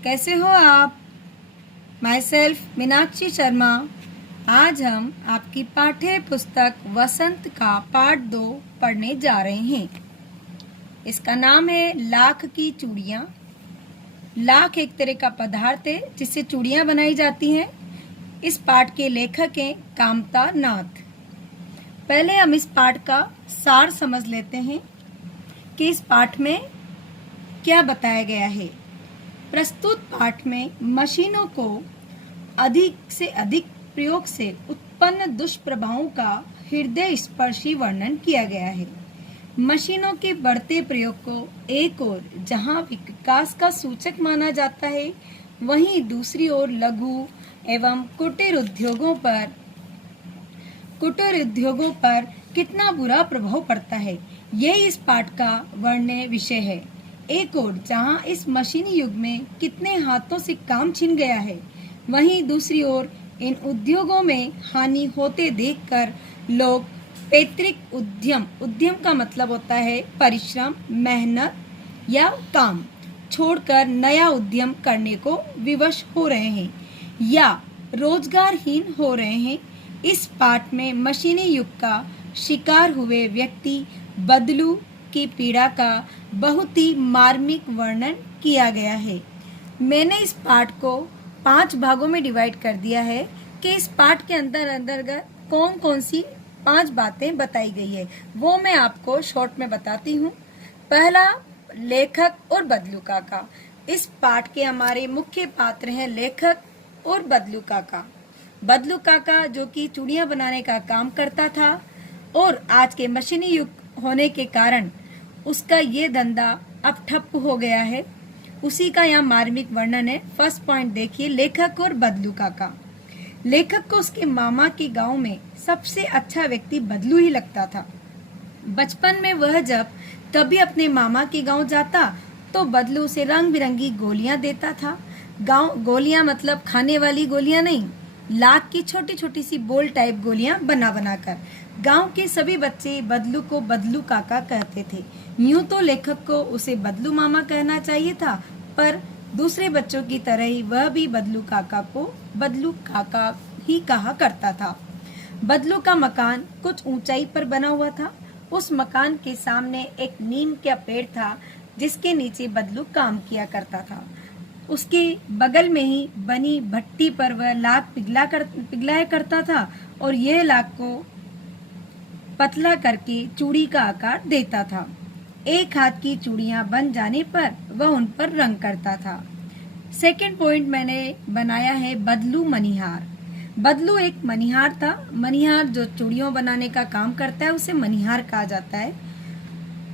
कैसे हो आप? My self Meenakshi Sharma. आज हम आपकी पाठ्य पुस्तक वसंत का पाठ 2 पढ़ने जा रहे हैं। इसका नाम है लाख की चूड़ियाँ। लाख एक तरह का पदार्थ है जिससे चूड़ियाँ बनाई जाती हैं। इस पाठ के लेखक हैं कामता नाथ। पहले हम इस पाठ का सार समझ लेते हैं कि इस पाठ में क्या बताया गया है। प्रस्तुत पाठ में मशीनों को अधिक से अधिक प्रयोग से उत्पन्न दुष्प्रभावों का हृदय स्पर्शी वर्णन किया गया है। मशीनों के बढ़ते प्रयोग को एक ओर जहां विकास का सूचक माना जाता है, वहीं दूसरी ओर लघु एवं कुटीर उद्योगों पर कितना बुरा प्रभाव पड़ता है, यही इस पाठ का वर्ण्य विषय है। एक ओर जहां इस मशीनी युग में कितने हाथों से काम छिन गया है, वहीं दूसरी ओर इन उद्योगों में हानि होते देखकर लोग पैतृक उद्यम का मतलब होता है परिश्रम, मेहनत या काम छोड़कर नया उद्यम करने को विवश हो रहे हैं या रोजगारहीन हो रहे हैं। इस पाठ में मशीनी युग का शिकार हुए व्यक्ति बदलू की पीड़ा का बहुत ही मार्मिक वर्णन किया गया है। मैंने इस पाठ को 5 भागों में डिवाइड कर दिया है कि इस पाठ के अंतर्गत कौन कौन सी 5 बातें बताई गई है, वो मैं आपको शॉर्ट में बताती हूँ। पहला, लेखक और बदलू काका। इस पाठ के हमारे मुख्य पात्र हैं लेखक और बदलू काका। बदलू काका जो कि चूड़ियाँ बनाने का काम करता था और आज के मशीनी युग होने के कारण उसका ये धंधा अब ठप हो गया है। उसी का यहाँ मार्मिक वर्णन है। फर्स्ट पॉइंट देखिए, लेखक और बदलू काका। लेखक को उसके मामा के गांव में सबसे अच्छा व्यक्ति बदलू ही लगता था। बचपन में वह जब कभी अपने मामा के गांव जाता तो बदलू उसे रंग बिरंगी गोलियां देता था। गोलियां मतलब खाने वाली गोलियां नहीं, लाख की छोटी छोटी सी बोल टाइप गोलियां बना कर। गांव के सभी बच्चे बदलू को बदलू काका कहते थे। यूं तो लेखक को उसे बदलू मामा कहना चाहिए था, पर दूसरे बच्चों की तरह ही वह भी बदलू काका को बदलू काका ही कहा करता था। बदलू का मकान कुछ ऊंचाई पर बना हुआ था। उस मकान के सामने एक नीम का पेड़ था जिसके नीचे बदलू काम किया करता था। उसके बगल में ही बनी भट्टी पर वह लाख पिघलाया करता था और यह लाख को पतला करके चूड़ी का आकार देता था। एक हाथ की चूड़ियां बन जाने पर वह उन पर रंग करता था। सेकंड पॉइंट मैंने बनाया है बदलू मनिहार। बदलू एक मनिहार था। मनिहार जो चूड़ियों बनाने का काम करता है उसे मनिहार कहा जाता है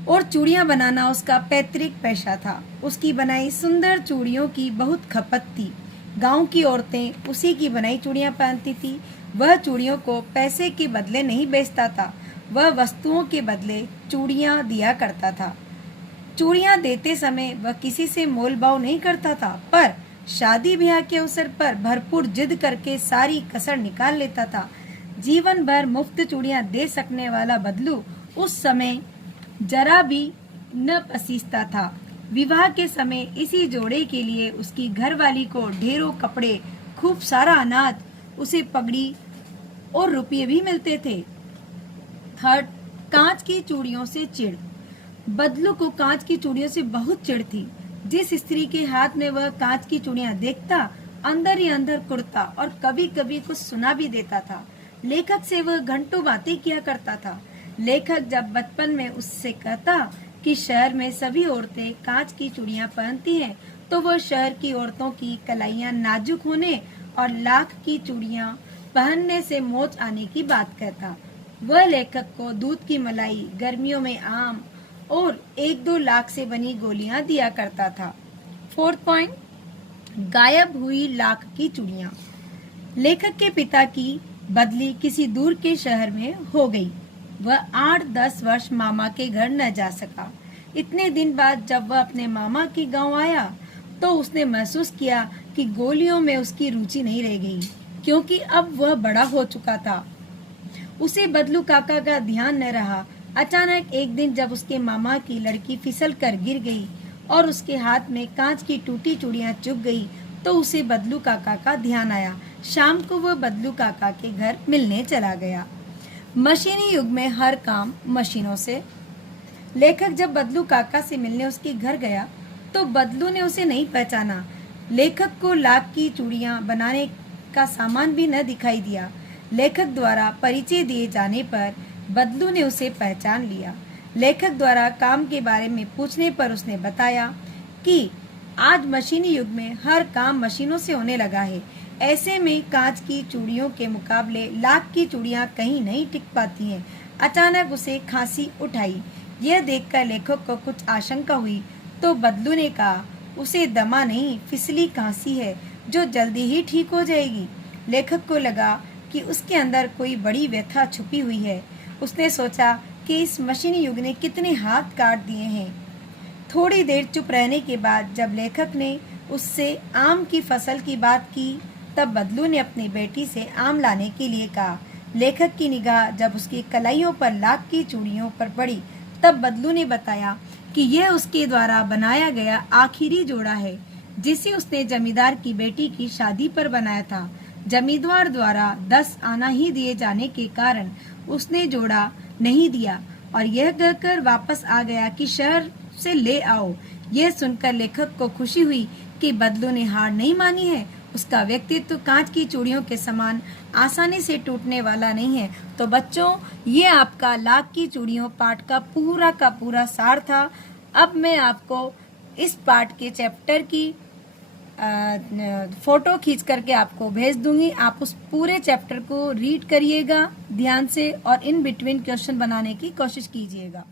और चूड़ियां बनाना उसका पैतृक पेशा था। उसकी बनाई सुंदर चूड़ियों की बहुत खपत थी। गांव की औरतें उसी की बनाई चूड़ियां पहनती थी। वह चूड़ियों को पैसे के बदले नहीं बेचता था, वह वस्तुओं के बदले चूड़ियां दिया करता था। चूड़ियां देते समय वह किसी से मोल भाव नहीं करता था, पर शादी ब्याह के अवसर पर भरपूर जिद करके सारी कसर निकाल लेता था। जीवन भर मुफ्त चूड़ियां दे सकने वाला बदलू उस समय जरा भी न पसीजता था। विवाह के समय इसी जोड़े के लिए उसकी घरवाली को ढेरों कपड़े, खूब सारा अनाज, उसे पगड़ी और रुपये भी मिलते थे। थर्ड, कांच की चूड़ियों से चिढ़। बदलू को कांच की चूड़ियों से बहुत चिढ़ थी। जिस स्त्री के हाथ में वह कांच की चूड़ियां देखता, अंदर ही अंदर कुड़ता और कभी कभी कुछ सुना भी देता था। लेखक से वह घंटों बातें किया करता था। लेखक जब बचपन में उससे कहता कि शहर में सभी औरतें कांच की चूड़ियां पहनती हैं, तो वह शहर की औरतों की कलाइयां नाजुक होने और लाख की चूड़ियां पहनने से मोच आने की बात कहता। वह लेखक को दूध की मलाई, गर्मियों में आम और 1-2 लाख से बनी गोलियां दिया करता था। फोर्थ पॉइंट, गायब हुई लाख की चूड़ियां। लेखक के पिता की बदली किसी दूर के शहर में हो गई। वह 8-10 वर्ष मामा के घर न जा सका। इतने दिन बाद जब वह अपने मामा के गांव आया तो उसने महसूस किया कि गोलियों में उसकी रुचि नहीं रह गई, क्योंकि अब वह बड़ा हो चुका था। उसे बदलू काका का ध्यान न रहा। अचानक एक दिन जब उसके मामा की लड़की फिसल कर गिर गई और उसके हाथ में कांच की टूटी चूड़ियां चुभ गई तो उसे बदलू काका का ध्यान आया। शाम को वह बदलू काका के घर मिलने चला गया। मशीनी युग में हर काम मशीनों से। लेखक जब बदलू काका से मिलने उसके घर गया तो बदलू ने उसे नहीं पहचाना। लेखक को लाख की चूड़ियां बनाने का सामान भी न दिखाई दिया। लेखक द्वारा परिचय दिए जाने पर बदलू ने उसे पहचान लिया। लेखक द्वारा काम के बारे में पूछने पर उसने बताया कि आज मशीनी युग में हर काम मशीनों से होने लगा है। ऐसे में कांच की चूड़ियों के मुकाबले लाख की चूड़ियां कहीं नहीं टिक पाती हैं। अचानक उसे खांसी उठाई। यह देखकर लेखक को कुछ आशंका हुई तो बदलू ने कहा, उसे दमा नहीं, फिसली खांसी है जो जल्दी ही ठीक हो जाएगी। लेखक को लगा कि उसके अंदर कोई बड़ी व्यथा छुपी हुई है। उसने सोचा कि इस मशीनी युग ने कितने हाथ काट दिए हैं। थोड़ी देर चुप रहने के बाद जब लेखक ने उससे आम की फसल की बात की तब बदलू ने अपनी बेटी से आम लाने के लिए कहा। लेखक की निगाह जब उसकी कलाइयों पर लाख की चूड़ियों पर पड़ी तब बदलू ने बताया कि यह उसके द्वारा बनाया गया आखिरी जोड़ा है जिसे उसने जमींदार की बेटी की शादी पर बनाया था। जमींदार द्वारा 10 आना ही दिए जाने के कारण उसने जोड़ा नहीं दिया और यह कहकर वापस आ गया कि शहर से ले आओ। यह सुनकर लेखक को खुशी हुई कि बदलू ने हार नहीं मानी है। उसका व्यक्तित्व कांच की चूड़ियों के समान आसानी से टूटने वाला नहीं है। तो बच्चों, ये आपका लाख की चूड़ियों पाठ का पूरा सार था। अब मैं आपको इस पाठ के चैप्टर की फोटो खींच करके आपको भेज दूंगी। आप उस पूरे चैप्टर को रीड करिएगा ध्यान से और इन बिटवीन क्वेश्चन बनाने की कोशिश कीजिएगा।